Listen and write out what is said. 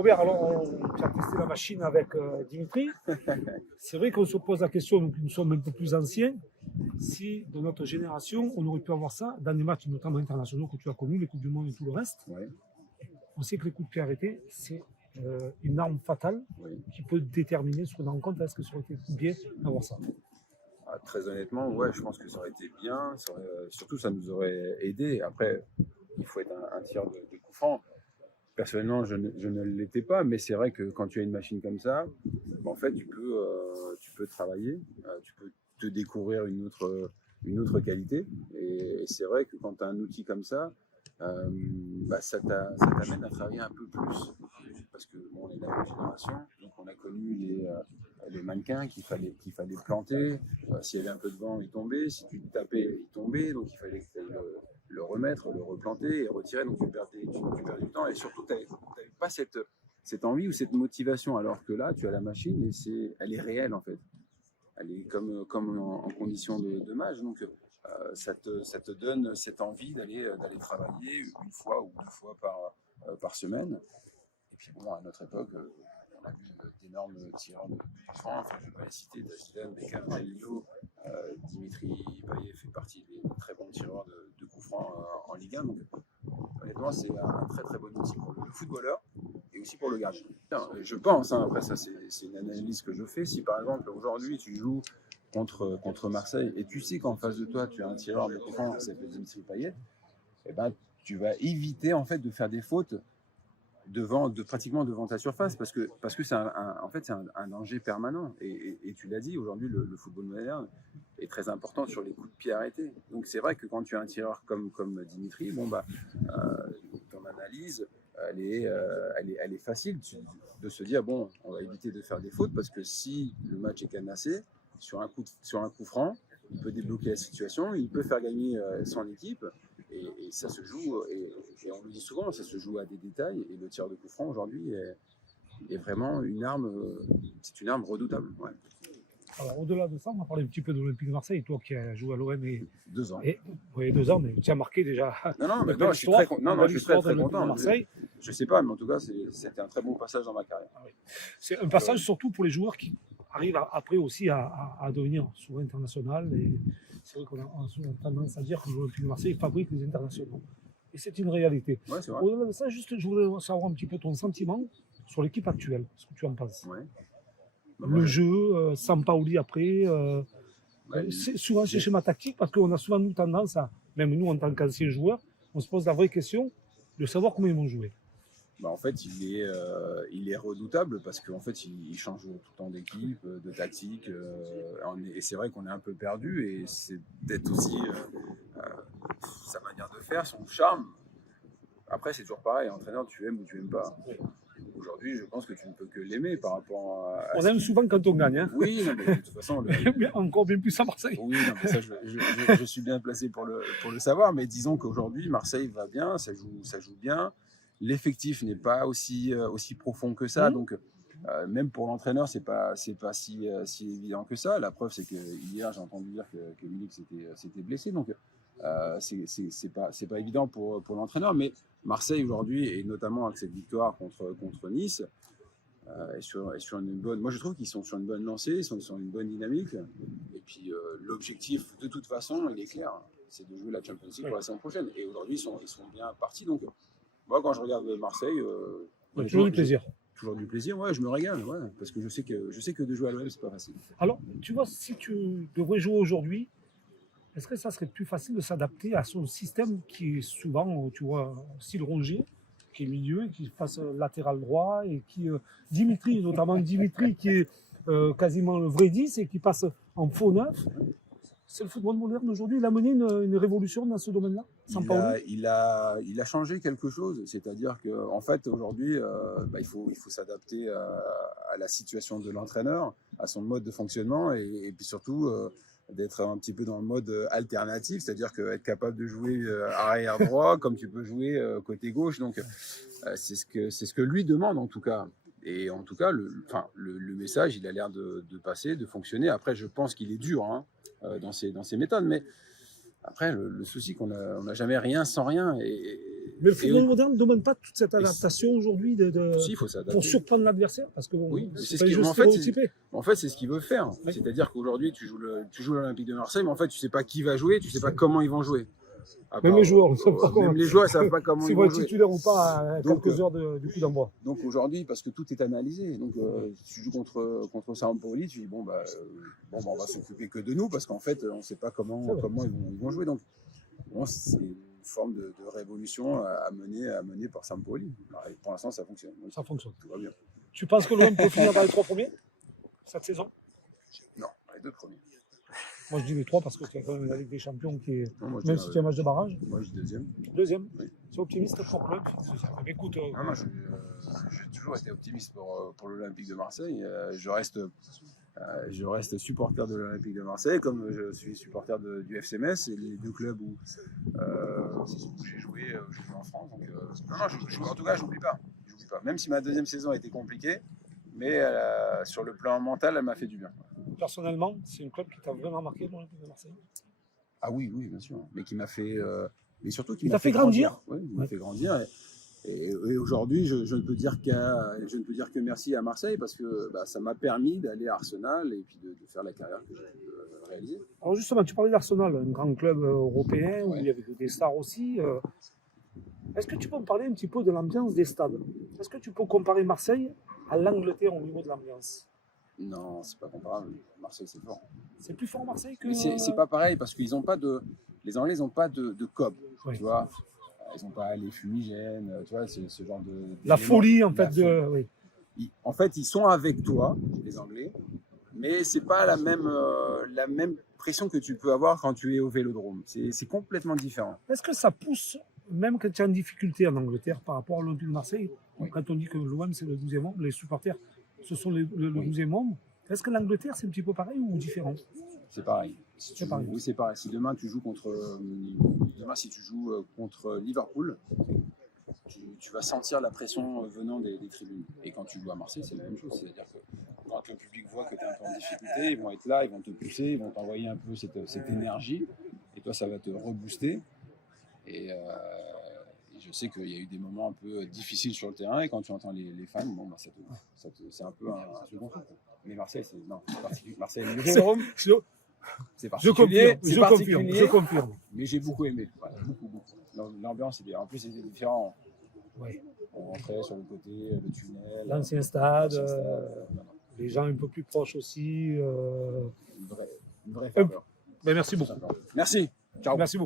Robert, alors tu as testé la machine avec Dimitri. C'est vrai qu'on se pose la question, nous sommes un peu plus anciens, si de notre génération, on aurait pu avoir ça dans des matchs notamment internationaux que tu as connus, les Coupes du Monde et tout le reste. Ouais. On sait que les coups de pied arrêtés, c'est une arme fatale qui peut déterminer ce qu'on a en compte. Est-ce que ça aurait été bien d'avoir ça? Très honnêtement, ouais, je pense que ça aurait été bien. Surtout, ça nous aurait aidé. Après, il faut être un tir de coup franc. Personnellement, je ne l'étais pas, mais c'est vrai que quand tu as une machine comme ça, en fait, tu peux travailler, tu peux te découvrir une autre qualité. Et c'est vrai que quand tu as un outil comme ça, ça t'amène à travailler un peu plus. Parce que bon, on est de la même génération, donc on a connu les mannequins qu'il fallait planter. S'il y avait un peu de vent, il tombait. Si tu tapais, il tombait. Donc il fallait le remettre, le replanter et retirer. Donc tu perdais du temps. Et surtout, tu n'avais pas cette envie ou cette motivation. Alors que là, tu as la machine et elle est réelle en fait. Elle est comme en condition de match. Donc ça te donne cette envie d'aller travailler une fois ou deux fois par semaine. Et puis bon, à notre époque, on a vu d'énormes tireurs de coups francs. Enfin, je ne vais pas les citer, Tajdan, Beckham, Jalillo, Dimitri Payet fait partie des très bons tireurs de coups francs en Ligue 1. Donc honnêtement, c'est un très très bon outil pour le footballeur et aussi pour le gardien. Je pense, après ça c'est une analyse que je fais, si par exemple aujourd'hui tu joues contre Marseille et tu sais qu'en face de toi tu as un tireur de coup franc qui s'appelle Dimitri Payet, eh ben, tu vas éviter en fait de faire des fautes pratiquement devant ta surface parce que c'est un danger permanent et tu l'as dit, aujourd'hui le football moderne est très important sur les coups de pied arrêtés. Donc c'est vrai que quand tu as un tireur comme Dimitri, ton analyse elle est facile de se dire bon, on va éviter de faire des fautes parce que si le match est cadenassé sur un coup franc, il peut débloquer la situation, il peut faire gagner son équipe. Et ça se joue, et on le dit souvent, ça se joue à des détails. Et le tir de coup franc aujourd'hui est vraiment une arme, c'est une arme redoutable. Ouais. Alors, au-delà de ça, on va parler un petit peu de l'Olympique de Marseille. Toi qui as joué à l'OM et 2 ans. Oui, 2 ans, mais tu as marqué déjà. Non, je suis très content. Marseille. Je sais pas, mais en tout cas, c'était un très bon passage dans ma carrière. Ah oui. C'est un passage surtout pour les joueurs qui arrivent après aussi à devenir souvent international. Et c'est vrai qu'on a tendance à dire que l'Olympique de Marseille fabrique les internationaux. Et c'est une réalité. Ouais, c'est vrai. Au-delà de ça, juste, je voulais savoir un petit peu ton sentiment sur l'équipe actuelle, ce que tu en penses. Ouais. Le jeu, Sampaoli après, c'est souvent ce schéma tactique parce qu'on a souvent nous tendance à, même nous en tant qu'anciens joueurs, on se pose la vraie question de savoir comment ils vont jouer. En fait, il est redoutable parce qu'en fait, il change tout le temps d'équipe, de tactique. Et c'est vrai qu'on est un peu perdu et c'est peut-être aussi sa manière de faire, son charme. Après, c'est toujours pareil, entraîneur, tu aimes ou tu n'aimes pas. Aujourd'hui, je pense que tu ne peux que l'aimer par rapport à on aime souvent quand on gagne. Hein. Oui, non, mais de toute façon... Encore bien plus à Marseille. Oui, non, mais ça, je suis bien placé pour le savoir. Mais disons qu'aujourd'hui, Marseille va bien, ça joue bien. L'effectif n'est pas aussi profond que ça. Donc, même pour l'entraîneur, c'est pas si évident que ça. La preuve, c'est que hier, j'ai entendu dire que Milik s'était blessé. Donc, c'est pas évident pour l'entraîneur. Mais Marseille, aujourd'hui, et notamment avec cette victoire contre Nice, est sur une bonne... Moi, je trouve qu'ils sont sur une bonne lancée, ils sont sur une bonne dynamique. Et puis, l'objectif, de toute façon, il est clair. C'est de jouer la Champions League pour la saison prochaine. Et aujourd'hui, ils sont bien partis. Donc, moi, quand je regarde Marseille... toujours du plaisir. Toujours du plaisir, ouais, je me régale, ouais, parce que je sais que de jouer à l'OM, c'est pas facile. Alors, tu vois, si tu devrais jouer aujourd'hui, est-ce que ça serait plus facile de s'adapter à son système qui est souvent, tu vois, style Rongier, qui est milieu, qui fasse latéral droit, et qui, Dimitri, notamment Dimitri, qui est quasiment le vrai 10 et qui passe en faux 9. C'est le football moderne aujourd'hui. Il a mené une révolution dans ce domaine-là, il a changé quelque chose. C'est-à-dire qu'en fait, aujourd'hui, il faut s'adapter à la situation de l'entraîneur, à son mode de fonctionnement et puis surtout d'être un petit peu dans le mode alternatif, c'est-à-dire être capable de jouer arrière droit comme tu peux jouer côté gauche. Donc, c'est ce que lui demande en tout cas. Et en tout cas, le message, il a l'air de passer, de fonctionner. Après, je pense qu'il est dur dans ses méthodes. Mais après, le souci qu'on n'a jamais rien sans rien. Et Mais le football moderne ne demande pas toute cette adaptation aujourd'hui Si, il faut s'adapter. pour surprendre l'adversaire, parce que bon, Oui, c'est c'est pas ce qui, juste en fait, stéréotypé. c'est ce qu'il veut faire. Oui. C'est-à-dire qu'aujourd'hui, tu joues l'Olympique de Marseille, mais en fait, tu sais pas qui va jouer, tu sais pas comment ils vont jouer. Même les joueurs, ils savent pas comment. Même les joueurs, ils savent pas comment S'ils ils vont vont être jouer. titulaires ou pas à Donc, quelques heures du coup d'envoi. Donc aujourd'hui, parce que tout est analysé, donc si tu joues contre Sampoli, tu dis bon bah on va s'occuper que de nous parce qu'en fait on ne sait pas comment ils vont jouer. Donc bon, c'est une forme de révolution à mener par Sampoli. Et pour l'instant ça fonctionne. Donc, Ça fonctionne. tout va bien. Tu penses que l'OM peut finir dans les 3 premiers cette saison? Non, les 2 premiers. Moi je dis les 3 parce que c'est quand même la Ligue des Champions qui est. Non, moi, Même si tu as un match de barrage. Moi je dis deuxième. Deuxième. Oui. C'est optimiste pour que l'OM finisse deuxième. Mais écoute, Non, j'ai toujours été optimiste pour l'Olympique de Marseille. Je reste supporter de l'Olympique de Marseille, comme je suis supporter du FC Metz, et les 2 clubs où j'ai joué en France. Donc, en tout cas, j'oublie pas. Même si ma 2e saison a été compliquée, mais sur le plan mental, elle m'a fait du bien. personnellement, c'est un club qui t'a vraiment marqué, l'Olympique de Marseille? Ah oui, bien sûr. Mais qui m'a fait. Mais surtout qui Il m'a t'a fait grandir. Oui, il m'a fait grandir. Et aujourd'hui, je ne peux dire que merci à Marseille parce que ça m'a permis d'aller à Arsenal et puis de faire la carrière que j'ai pu réaliser. Alors justement, tu parlais d'Arsenal, un grand club européen où il y avait des stars aussi. Est-ce que tu peux me parler un petit peu de l'ambiance des stades? Est-ce que tu peux comparer Marseille à l'Angleterre au niveau de l'ambiance? Non, c'est pas comparable. Marseille, c'est fort. C'est plus fort Marseille que... Mais c'est pas pareil parce qu'ils n'ont pas de... Les Anglais n'ont pas de COP, Oui. tu vois. Ils n'ont pas les fumigènes, tu vois, c'est ce genre de... La folie, en fait, folie. Oui. En fait, ils sont avec toi, les Anglais, mais c'est pas la même pression que tu peux avoir quand tu es au Vélodrome. C'est complètement différent. Est-ce que ça pousse, même quand tu es en difficulté en Angleterre par rapport à l'Olympique de Marseille, Oui. quand on dit que l'OM c'est le 12e homme, les supporters, ce sont le Oui. 12e homme, est-ce que l'Angleterre c'est un petit peu pareil ou différent? C'est pareil. C'est pareil. Oui, c'est pareil. Si demain tu joues contre Liverpool, tu vas sentir la pression venant des tribunes. Et quand tu joues à Marseille, c'est la même chose. C'est-à-dire que quand le public voit que tu es un peu en difficulté, ils vont être là, ils vont te pousser, ils vont t'envoyer un peu cette énergie. Et toi, ça va te rebooster. Et je sais qu'il y a eu des moments un peu difficiles sur le terrain. Et quand tu entends les fans, c'est un peu un second coup. Mais Marseille, c'est particulier. Marseille, le Vélodrome, c'est particulier. Je confirme. Mais j'ai beaucoup aimé. Voilà, beaucoup. L'ambiance est bien. En plus, c'était différent. Oui. On rentrait sur le côté, le tunnel. L'ancien stade, Non. les gens un peu plus proches aussi. Une vraie faveur. Ben, merci beaucoup. Merci. Ciao. Merci beaucoup.